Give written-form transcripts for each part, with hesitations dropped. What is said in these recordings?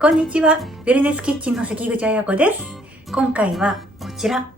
こんにちは。ウェルネスキッチンの関口彩子です。今回はこちら。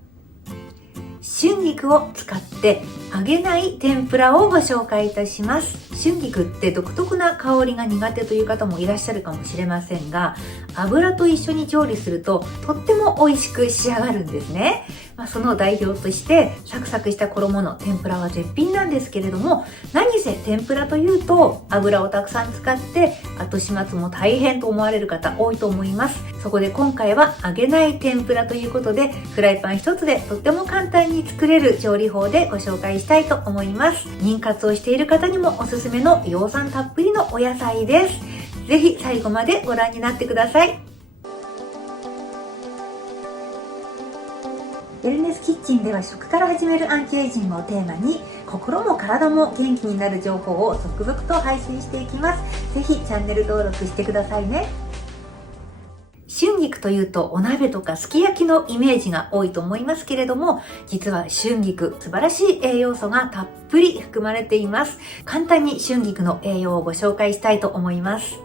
春菊を使って揚げない天ぷらをご紹介いたします。春菊って独特な香りが苦手という方もいらっしゃるかもしれませんが、油と一緒に調理するととっても美味しく仕上がるんですね。その代表としてサクサクした衣の天ぷらは絶品なんですけれども、何せ天ぷらというと油をたくさん使って後始末も大変と思われる方多いと思います。そこで今回は揚げない天ぷらということで、フライパン一つでとっても簡単に作れる調理法でご紹介したいと思います。妊活をしている方にもおすすめの葉酸たっぷりのお野菜です。ぜひ最後までご覧になってください。ウェルネスキッチンでは食から始めるアンチエイジングをテーマに、心も体も元気になる情報を続々と配信していきます。ぜひチャンネル登録してくださいね。春菊というとお鍋とかすき焼きのイメージが多いと思いますけれども、実は春菊素晴らしい栄養素がたっぷり含まれています。簡単に春菊の栄養をご紹介したいと思います。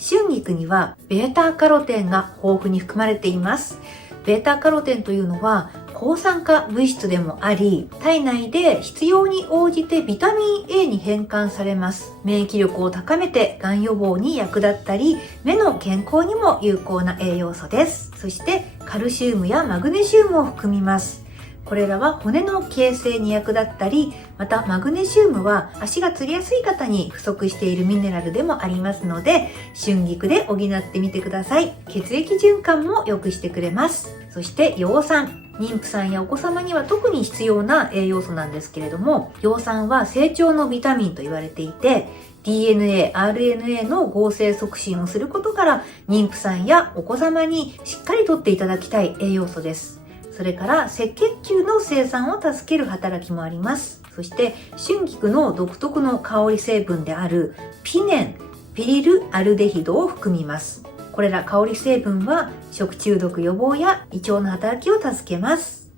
春菊にはベータカロテンが豊富に含まれています。ベータカロテンというのは抗酸化物質でもあり、体内で必要に応じてビタミン A に変換されます。免疫力を高めてがん予防に役立ったり、目の健康にも有効な栄養素です。そしてカルシウムやマグネシウムを含みます。これらは骨の形成に役立ったり、またマグネシウムは足がつりやすい方に不足しているミネラルでもありますので、春菊で補ってみてください。血液循環も良くしてくれます。そして葉酸。妊婦さんやお子様には特に必要な栄養素なんですけれども、葉酸は成長のビタミンと言われていて、DNA、RNA の合成促進をすることから、妊婦さんやお子様にしっかりとっていただきたい栄養素です。それから赤血球の生産を助ける働きもあります。そして春菊の独特の香り成分であるピネン、ピリルアルデヒドを含みます。これら香り成分は食中毒予防や胃腸の働きを助けます。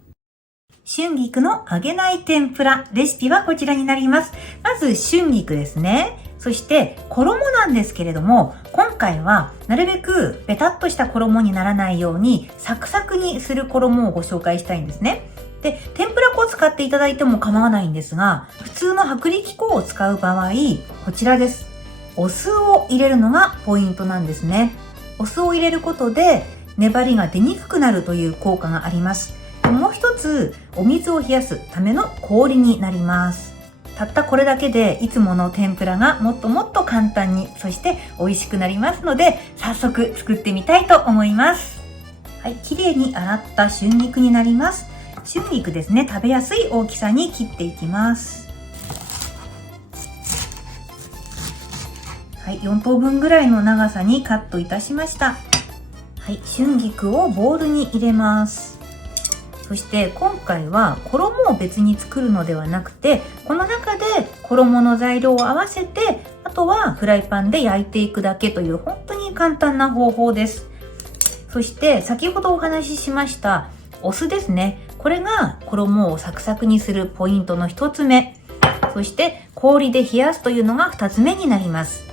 春菊の揚げない天ぷら、レシピはこちらになります。まず春菊ですね。そして衣なんですけれども、今回はなるべくベタっとした衣にならないようにサクサクにする衣をご紹介したいんですね。で、天ぷら粉を使っていただいても構わないんですが、普通の薄力粉を使う場合、こちらです。お酢を入れるのがポイントなんですね。お酢を入れることで粘りが出にくくなるという効果があります。もう一つ、お水を冷やすための氷になります。たったこれだけでいつもの天ぷらがもっともっと簡単に、そして美味しくなりますので、早速作ってみたいと思います。はい、綺麗に洗った春菊になります。春菊ですね、食べやすい大きさに切っていきます。はい、4等分ぐらいの長さにカットいたしました。はい、春菊をボウルに入れます。そして今回は衣を別に作るのではなくて、この中で衣の材料を合わせて、あとはフライパンで焼いていくだけという本当に簡単な方法です。そして先ほどお話ししましたお酢ですね。これが衣をサクサクにするポイントの1つ目。そして氷で冷やすというのが2つ目になります。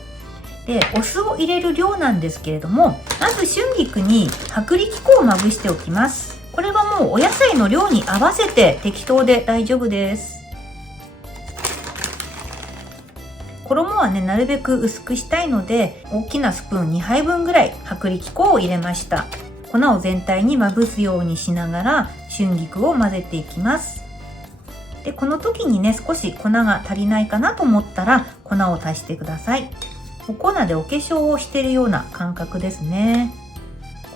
で、お酢を入れる量なんですけれども、まず春菊に薄力粉をまぶしておきます。これはもうお野菜の量に合わせて適当で大丈夫です。衣はね、なるべく薄くしたいので、大きなスプーン2杯分ぐらい薄力粉を入れました。粉を全体にまぶすようにしながら春菊を混ぜていきます。で、この時にね、少し粉が足りないかなと思ったら粉を足してください。お粉でお化粧をしているような感覚ですね。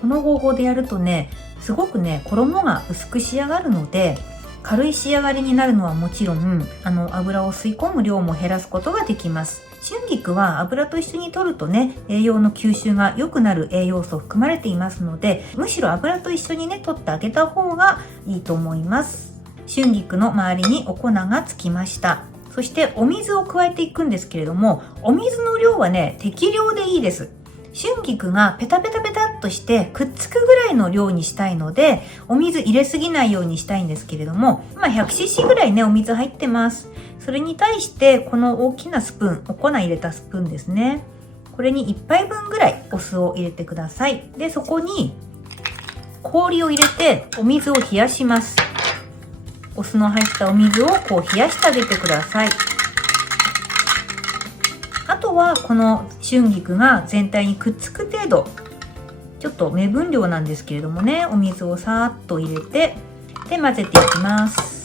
この方法でやるとね、すごくね、衣が薄く仕上がるので、軽い仕上がりになるのはもちろん、油を吸い込む量も減らすことができます。春菊は油と一緒に摂るとね、栄養の吸収が良くなる栄養素含まれていますので、むしろ油と一緒にね、摂ってあげた方がいいと思います。春菊の周りにお粉がつきました。そしてお水を加えていくんですけれども、お水の量はね、適量でいいです。春菊がペタペタペタっとしてくっつくぐらいの量にしたいので、お水入れすぎないようにしたいんですけれども、100cc ぐらいね、お水入ってます。それに対してこの大きなスプーン、お粉入れたスプーンですね。これに1杯分ぐらいお酢を入れてください。で、そこに氷を入れてお水を冷やします。お酢の入ったお水をこう冷やしてあげてください。あとはこの春菊が全体にくっつく程度、ちょっと目分量なんですけれどもね、お水をさーっと入れて、で混ぜていきます。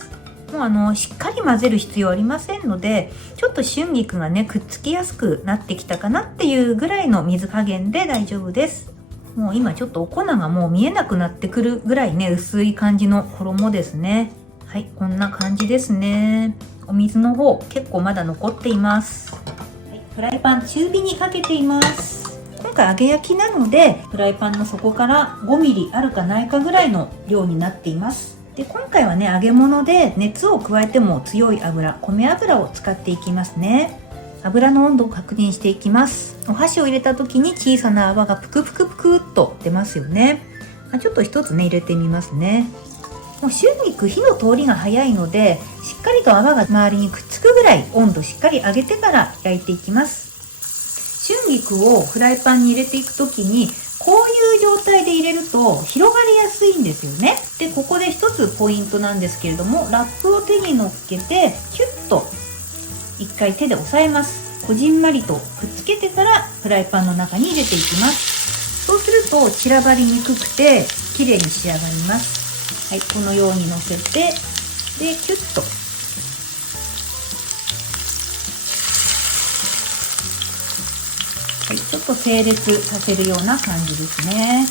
もうしっかり混ぜる必要ありませんので、ちょっと春菊がねくっつきやすくなってきたかなっていうぐらいの水加減で大丈夫です。もう今ちょっとお粉がもう見えなくなってくるぐらいね、薄い感じの衣ですね。はい、こんな感じですね。お水の方結構まだ残っています。はい、フライパン中火にかけています。今回揚げ焼きなので、フライパンの底から5ミリあるかないかぐらいの量になっています。で、今回はね、揚げ物で熱を加えても強い油、米油を使っていきますね。油の温度を確認していきます。お箸を入れた時に小さな泡がプクプクプクっと出ますよね。ちょっと一つね入れてみますね。もう春菊火の通りが早いので、しっかりと泡が周りにくっつくぐらい温度しっかり上げてから焼いていきます。春菊をフライパンに入れていく時にこういう状態で入れると広がりやすいんですよね。で、ここで一つポイントなんですけれども、ラップを手に乗っけてキュッと一回手で押さえます。こじんまりとくっつけてからフライパンの中に入れていきます。そうすると散らばりにくくて綺麗に仕上がります。はい、このように乗せて、でキュッとちょっと整列させるような感じですね。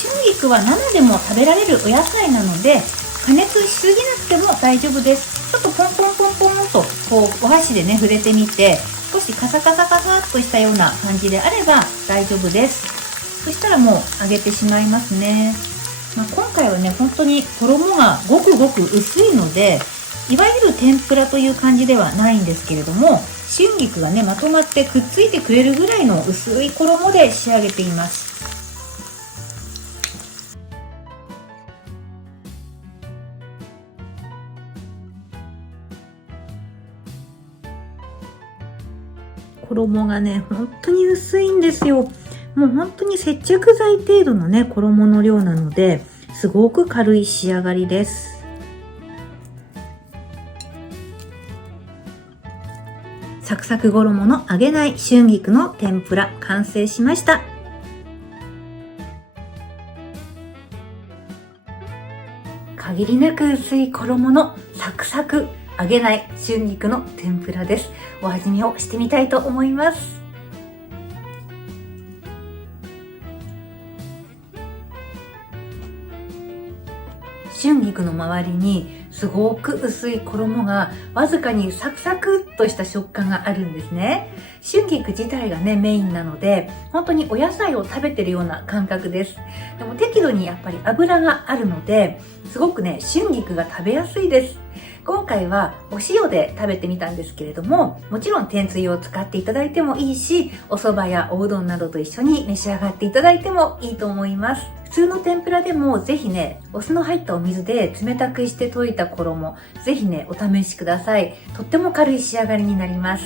春菊は生でも食べられるお野菜なので、加熱しすぎなくても大丈夫です。ちょっとポンポンポンポンとこうお箸でね触れてみて、少しカサカサカサっとしたような感じであれば大丈夫です。そしたらもう揚げてしまいますね。今回はね本当に衣がごくごく薄いので、いわゆる天ぷらという感じではないんですけれども、春菊がねまとまってくっついてくれるぐらいの薄い衣で仕上げています。衣がね本当に薄いんですよ。もう本当に接着剤程度のね衣の量なので、すごく軽い仕上がりです。サクサク衣の揚げない春菊の天ぷら完成しました。限りなく薄い衣のサクサク揚げない春菊の天ぷらです。お味見をしてみたいと思います。春菊の周りにすごく薄い衣がわずかにサクサクっとした食感があるんですね。春菊自体がねメインなので、本当にお野菜を食べてるような感覚です。でも適度にやっぱり油があるので、すごくね春菊が食べやすいです。今回はお塩で食べてみたんですけれども、もちろん天つゆを使っていただいてもいいし、お蕎麦やおうどんなどと一緒に召し上がっていただいてもいいと思います。普通の天ぷらでもぜひね、お酢の入ったお水で冷たくして溶いた衣、ぜひねお試しください。とっても軽い仕上がりになります。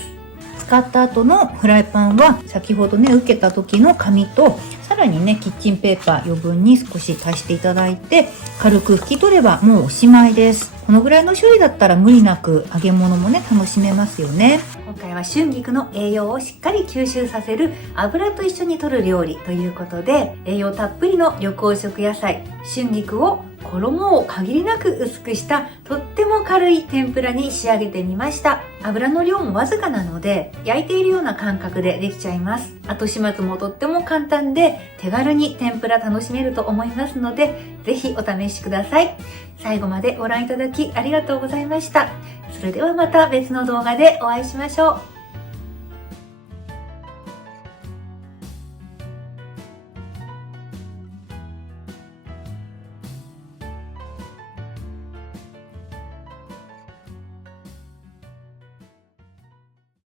使った後のフライパンは先ほどね受けた時の紙と、さらにねキッチンペーパー余分に少し足していただいて、軽く拭き取ればもうおしまいです。このぐらいの種類だったら無理なく揚げ物もね楽しめますよね。今回は春菊の栄養をしっかり吸収させる油と一緒に摂る料理ということで、栄養たっぷりの緑黄色野菜春菊を衣を限りなく薄くしたとっても軽い天ぷらに仕上げてみました。油の量もわずかなので焼いているような感覚でできちゃいます。後始末もとっても簡単で手軽に天ぷら楽しめると思いますので、ぜひお試しください。最後までご覧いただきありがとうございました。それではまた別の動画でお会いしましょう。